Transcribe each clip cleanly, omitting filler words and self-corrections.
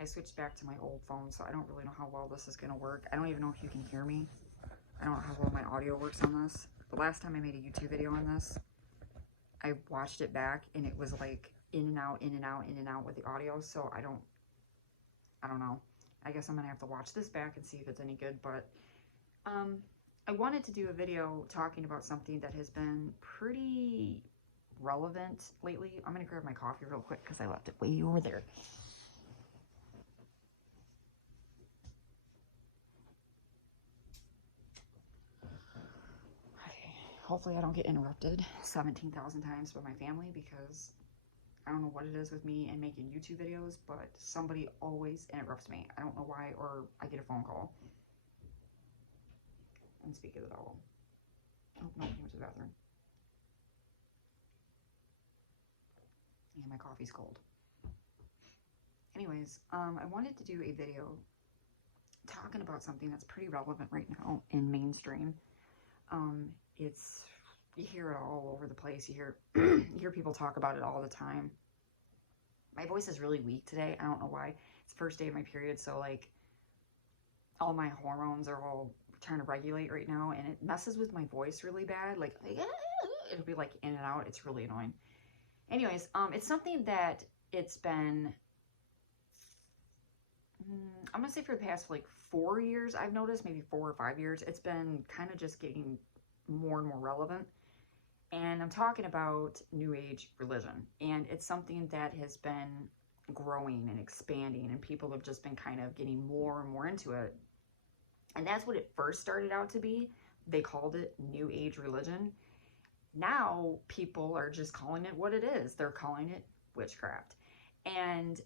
I switched back to my old phone, so I don't really know how well this is going to work. I don't even know if you can hear me. I don't know how well my audio works on this. The last time I made a YouTube video on this, I watched it back, and it was like in and out, in and out, in and out with the audio, so I don't know. I guess I'm going to have to watch this back and see if it's any good, but I wanted to do a video talking about something that has been pretty relevant lately. I'm going to grab my coffee real quick because I left it way over there. Okay, hopefully I don't get interrupted 17,000 times by my family, because I don't know what it is with me and making YouTube videos, but somebody always interrupts me. I don't know why, or I get a phone call. And speak of the devil. Oh, no, he went to the bathroom. Yeah, my coffee's cold. Anyways, I wanted to do a video talking about something that's pretty relevant right now in mainstream. You hear it all over the place. You hear people talk about it all the time. My voice is really weak today. I don't know why. It's the first day of my period, so like all my hormones are all trying to regulate right now, and it messes with my voice really bad. Like it'll be like in and out. It's really annoying. Anyways, it's something that it's been, I'm gonna say for the past like 4 years, I've noticed, maybe 4 or 5 years, it's been kind of just getting more and more relevant. And I'm talking about New Age religion, and it's something that has been growing and expanding, and people have just been kind of getting more and more into it. And that's what it first started out to be. They called it New Age religion. Now people are just calling it what it is. They're calling it witchcraft. And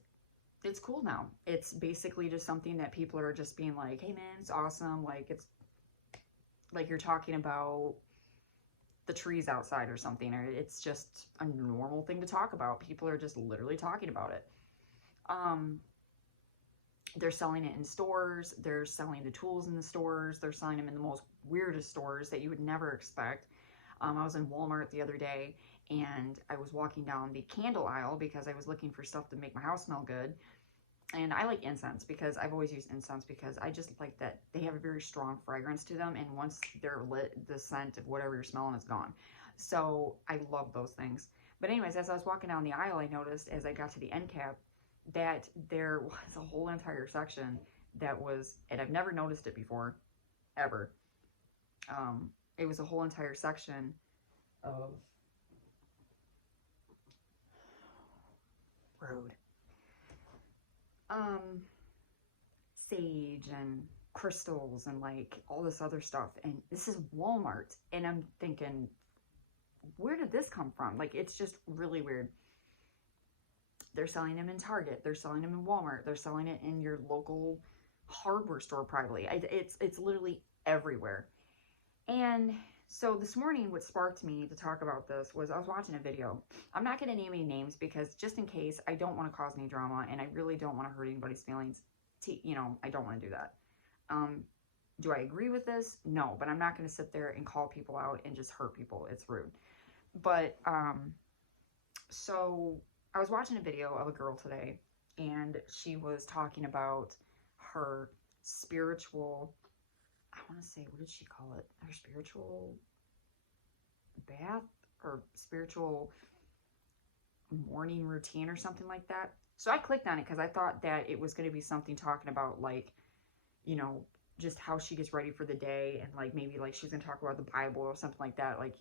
it's cool now. It's basically just something that people are just being like, hey man, it's awesome. Like, it's like you're talking about the trees outside or something, or it's just a normal thing to talk about. People are just literally talking about it. They're selling it in stores. They're selling the tools in the stores. They're selling them in the most weirdest stores that you would never expect. I was in Walmart the other day, and I was walking down the candle aisle because I was looking for stuff to make my house smell good. And I like incense, because I've always used incense, because I just like that they have a very strong fragrance to them, and once they're lit, the scent of whatever you're smelling is gone. So I love those things. But anyways, as I was walking down the aisle, I noticed as I got to the end cap that there was a whole entire section that was, and I've never noticed it before, ever. It was a whole entire section of sage and crystals and like all this other stuff. And this is Walmart. And I'm thinking, where did this come from? Like, it's just really weird. They're selling them in Target. They're selling them in Walmart. They're selling it in your local hardware store privately. It's literally everywhere. And so this morning, what sparked me to talk about this was I was watching a video. I'm not going to name any names, because just in case, I don't want to cause any drama, and I really don't want to hurt anybody's feelings. I don't want to do that. Do I agree with this? No, but I'm not going to sit there and call people out and just hurt people. It's rude. But, so I was watching a video of a girl today, and she was talking about her spiritual, I want to say, what did she call it? Her spiritual bath, or spiritual morning routine, or something like that. So I clicked on it because I thought that it was going to be something talking about, like, just how she gets ready for the day, and like maybe like she's going to talk about the Bible or something like that, like,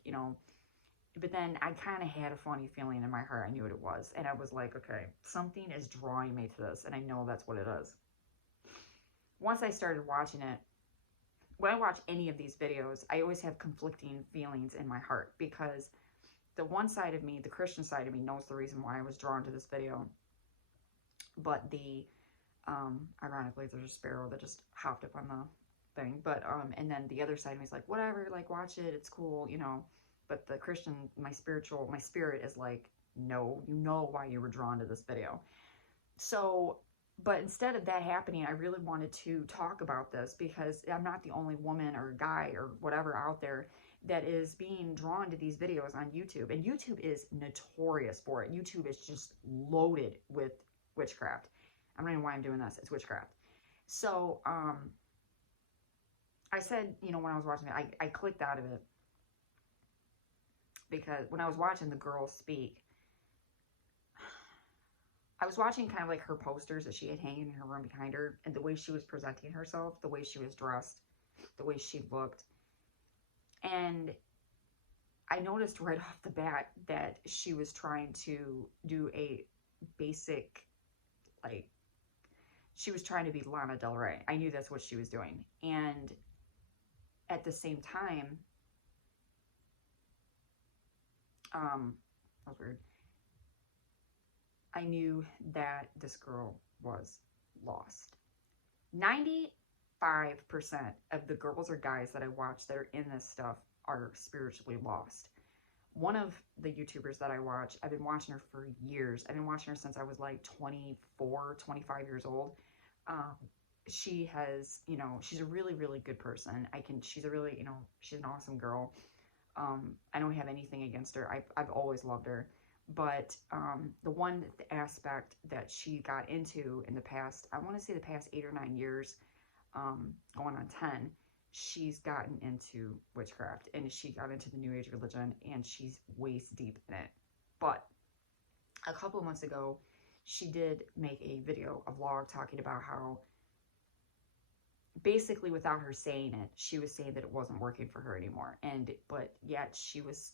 But then I kind of had a funny feeling in my heart. I knew what it was. And I was like, okay, something is drawing me to this, and I know that's what it is. Once I started watching it, when I watch any of these videos, I always have conflicting feelings in my heart, because the one side of me, the Christian side of me, knows the reason why I was drawn to this video. But the, ironically, there's a sparrow that just hopped up on the thing. But, and then the other side of me is like, whatever, like, watch it, it's cool, But the Christian, my spirit is like, no, you know why you were drawn to this video. So, but instead of that happening, I really wanted to talk about this, because I'm not the only woman or guy or whatever out there that is being drawn to these videos on YouTube. And YouTube is notorious for it. YouTube is just loaded with witchcraft. I don't know why I'm doing this. It's witchcraft. So, I said, you know, when I was watching it, I clicked out of it because when I was watching the girl speak, I was watching kind of like her posters that she had hanging in her room behind her, and the way she was presenting herself, the way she was dressed, the way she looked. And I noticed right off the bat that she was trying to do a basic, like, she was trying to be Lana Del Rey. I knew that's what she was doing. And at the same time, that was weird. I knew that this girl was lost. 95% of the girls or guys that I watch that are in this stuff are spiritually lost. One of the YouTubers that I watch, I've been watching her for years. I've been watching her since I was like 24, 25 years old. She has, you know, she's a really, really good person. She's a really, you know, she's an awesome girl. I don't have anything against her. I've always loved her. But the one aspect that she got into in the past, I want to say the past 8 or 9 years, going on 10, she's gotten into witchcraft, and she got into the New Age religion, and she's waist deep in it. But a couple of months ago, she did make a video, a vlog, talking about how basically without her saying it, she was saying that it wasn't working for her anymore. But yet she was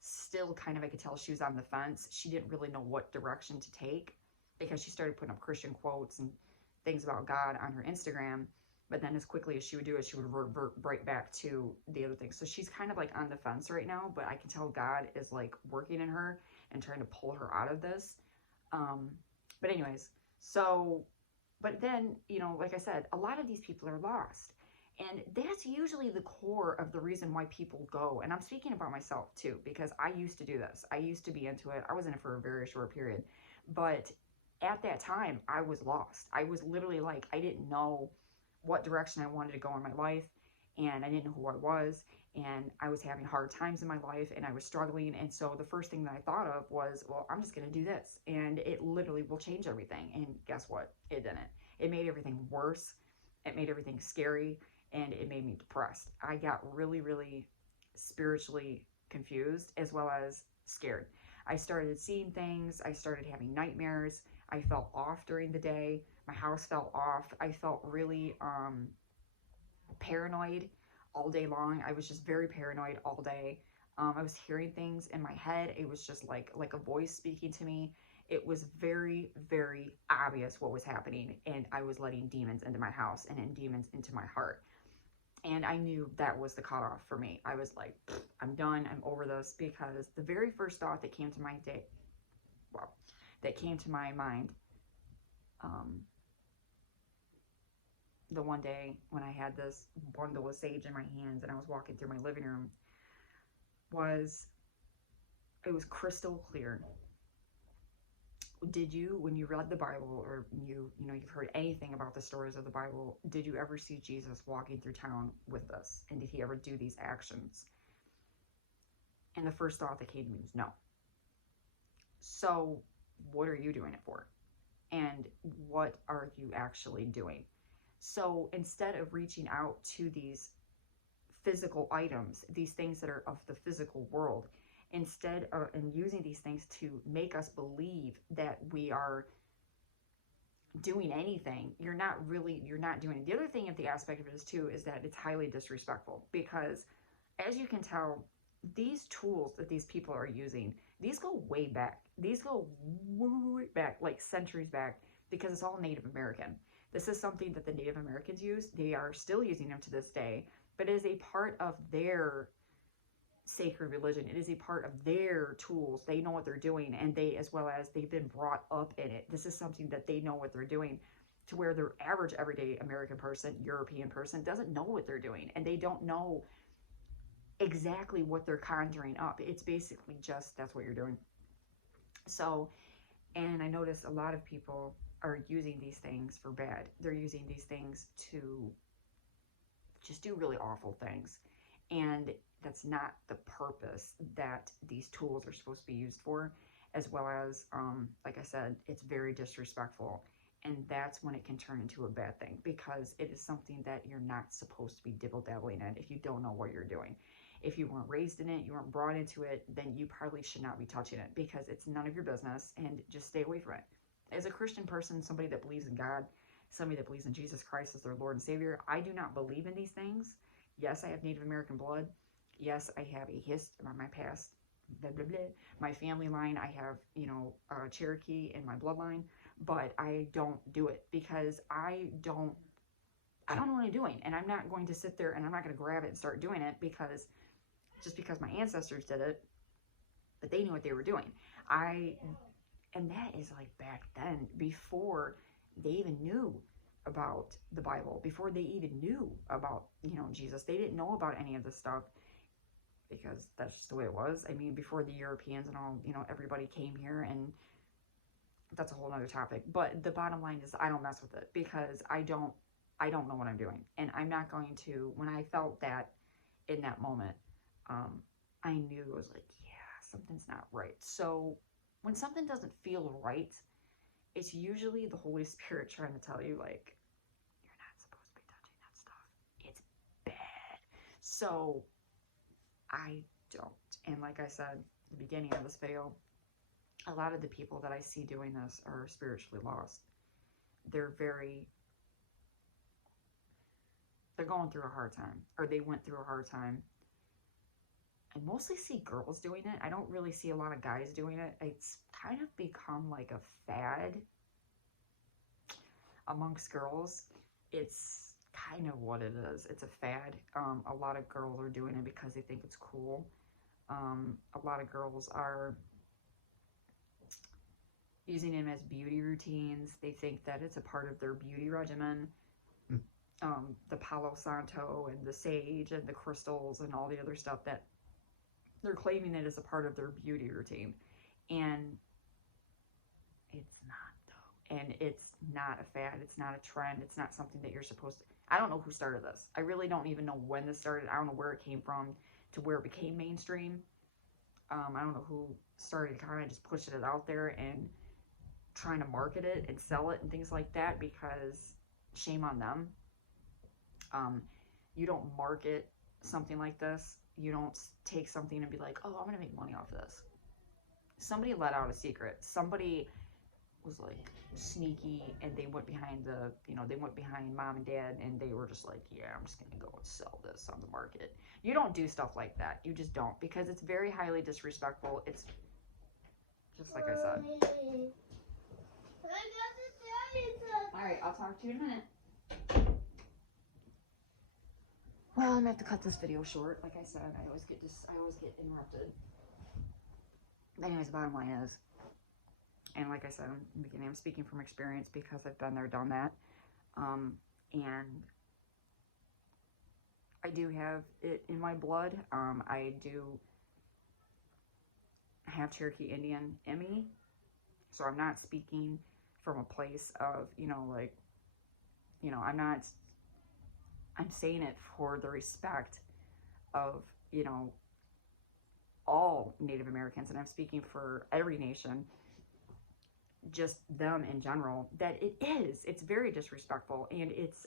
still kind of, I could tell she was on the fence. She didn't really know what direction to take because she started putting up Christian quotes and things about God on her Instagram. But then as quickly as she would do it, she would revert right back to the other things. So she's kind of like on the fence right now, but I can tell God is like working in her and trying to pull her out of this. But anyways, so, but then, you know, like I said, a lot of these people are lost. And that's usually the core of the reason why people go. And I'm speaking about myself too, because I used to do this. I used to be into it. I was in it for a very short period. But at that time, I was lost. I was literally like, I didn't know what direction I wanted to go in my life. And I didn't know who I was. And I was having hard times in my life, and I was struggling. And so the first thing that I thought of was, well, I'm just going to do this, and it literally will change everything. And guess what? It didn't. It made everything worse. It made everything scary, and it made me depressed. I got really, really spiritually confused as well as scared. I started seeing things. I started having nightmares. I felt off during the day. My house felt off. I felt really paranoid all day long. I was just very paranoid all day. I was hearing things in my head. It was just like a voice speaking to me. It was very, very obvious what was happening, and I was letting demons into my house and demons into my heart. And I knew that was the cutoff for me. I was like, I'm done. I'm over this, because the very first thought that came to my mind, the one day when I had this bundle of sage in my hands and I was walking through my living room, it was crystal clear. Did you, when you read the Bible, or you've heard anything about the stories of the Bible, did you ever see Jesus walking through town with us? And did he ever do these actions? And the first thought that came to me was no. So what are you doing it for? And what are you actually doing? So instead of reaching out to these physical items, these things that are of the physical world, instead of and using these things to make us believe that we are doing anything, you're not doing it. The other thing of the aspect of it is too, is that it's highly disrespectful, because as you can tell, these tools that these people are using, these go way back. These go way back, like centuries back, because it's all Native American. This is something that the Native Americans use. They are still using them to this day, but it is a part of their sacred religion. It is a part of their tools. They know what they're doing, and they've been brought up in it. This is something that they know what they're doing, to where the average everyday American person, European person, doesn't know what they're doing, and they don't know exactly what they're conjuring up. It's basically just, that's what you're doing. So, and I notice a lot of people are using these things for bad. They're using these things to just do really awful things. And that's not the purpose that these tools are supposed to be used for, as well as, like I said, it's very disrespectful. And that's when it can turn into a bad thing, because it is something that you're not supposed to be dibble-dabbling in if you don't know what you're doing. If you weren't raised in it, you weren't brought into it, then you probably should not be touching it, because it's none of your business, and just stay away from it. As a Christian person, somebody that believes in God, somebody that believes in Jesus Christ as their Lord and Savior, I do not believe in these things. Yes, I have Native American blood. Yes, I have a history, my past, blah, blah, blah. My family line, I have, Cherokee in my bloodline, but I don't do it because I don't know what I'm doing. And I'm not going to sit there and I'm not going to grab it and start doing it because my ancestors did it, but they knew what they were doing. And that is like back then, before they even knew about the Bible, before they even knew about, Jesus. They didn't know about any of this stuff because that's just the way it was. I mean, before the Europeans and all, everybody came here, and that's a whole other topic. But the bottom line is I don't mess with it because I don't know what I'm doing. And I'm not going to. When I felt that in that moment, I knew it was like, yeah, something's not right. So when something doesn't feel right, it's usually the Holy Spirit trying to tell you, like, you're not supposed to be touching that stuff. It's bad. So I don't. And like I said at the beginning of this video, a lot of the people that I see doing this are spiritually lost. They're going through a hard time, or they went through a hard time. I mostly see girls doing it. I don't really see a lot of guys doing it. It's kind of become like a fad amongst girls. It's kind of what it is. It's a fad. A lot of girls are doing it because they think it's cool. A lot of girls are using them as beauty routines. They think that it's a part of their beauty regimen. The Palo Santo and the sage and the crystals and all the other stuff that they're claiming it as a part of their beauty routine. And it's not, though. And it's not a fad. It's not a trend. It's not something that you're supposed to. I don't know who started this. I really don't even know when this started. I don't know where it came from to where it became mainstream. I don't know who started kind of just pushing it out there and trying to market it and sell it and things like that, because shame on them. You don't market something like this. You don't take something and be like, oh, I'm going to make money off of this. Somebody let out a secret. Somebody was like sneaky, and they went behind they went behind mom and dad, and they were just like, yeah, I'm just going to go and sell this on the market. You don't do stuff like that. You just don't, because it's very highly disrespectful. It's just like I said. All right, I'll talk to you in a minute. Well, I'm gonna have to cut this video short. Like I said, I always get interrupted. Anyways, the bottom line is, and like I said in the beginning, I'm speaking from experience because I've been there, done that. And I do have it in my blood. I do have Cherokee Indian in me. So I'm not speaking from a place of, I'm saying it for the respect of, all Native Americans, and I'm speaking for every nation, just them in general, that it's very disrespectful, and it's,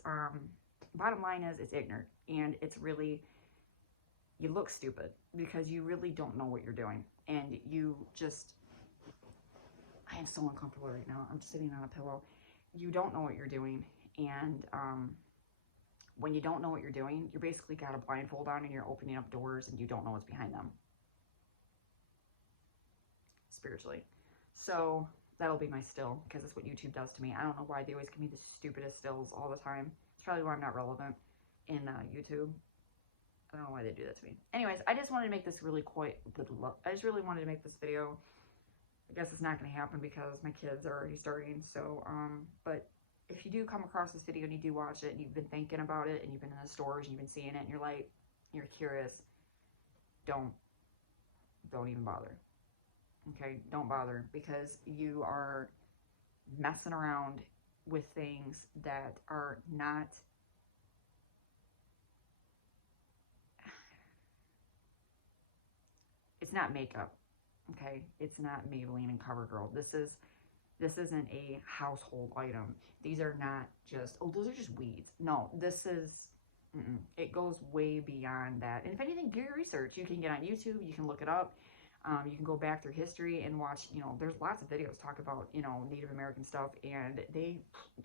bottom line is, it's ignorant, and it's really, you look stupid, because you really don't know what you're doing, and you just, I am so uncomfortable right now, I'm just sitting on a pillow. You don't know what you're doing, and, when you don't know what you're doing, you basically got a blindfold on and you're opening up doors and you don't know what's behind them. Spiritually. So that'll be my still, because that's what YouTube does to me. I don't know why they always give me the stupidest stills all the time. It's probably why I'm not relevant in YouTube. I don't know why they do that to me. Anyways, I just wanted to make this I just really wanted to make this video. I guess it's not going to happen because my kids are already starting. So, but if you do come across this video and you do watch it and you've been thinking about it and you've been in the stores and you've been seeing it and you're like, you're curious, don't even bother. Okay, don't bother, because you are messing around with things that are not, it's not makeup. Okay, it's not Maybelline and CoverGirl. This is This isn't a household item. These are not just, oh, those are just weeds. No, this is, it goes way beyond that. And if anything, do your research. You can get on YouTube, you can look it up. You can go back through history and watch, you know, there's lots of videos talk about, you know, Native American stuff, and you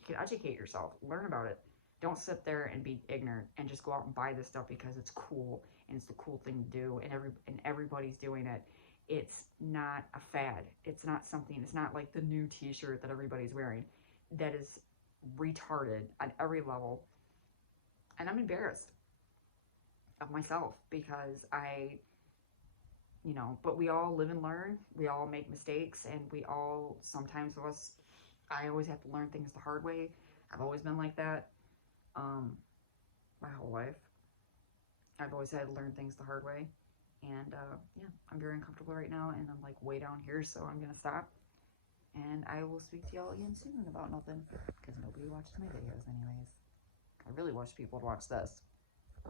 can educate yourself, learn about it. Don't sit there and be ignorant and just go out and buy this stuff because it's cool and it's the cool thing to do, and everybody's doing it. It's not a fad. It's not something, it's not like the new t-shirt that everybody's wearing. That is retarded on every level. And I'm embarrassed of myself because you know, but we all live and learn. We all make mistakes, and we all, sometimes of us, I always have to learn things the hard way. I've always been like that. My whole life. I've always had to learn things the hard way. And yeah, I'm very uncomfortable right now, and I'm like way down here, so I'm gonna stop. And I will speak to y'all again soon about nothing, because nobody watches my videos anyways. I really wish people would watch this.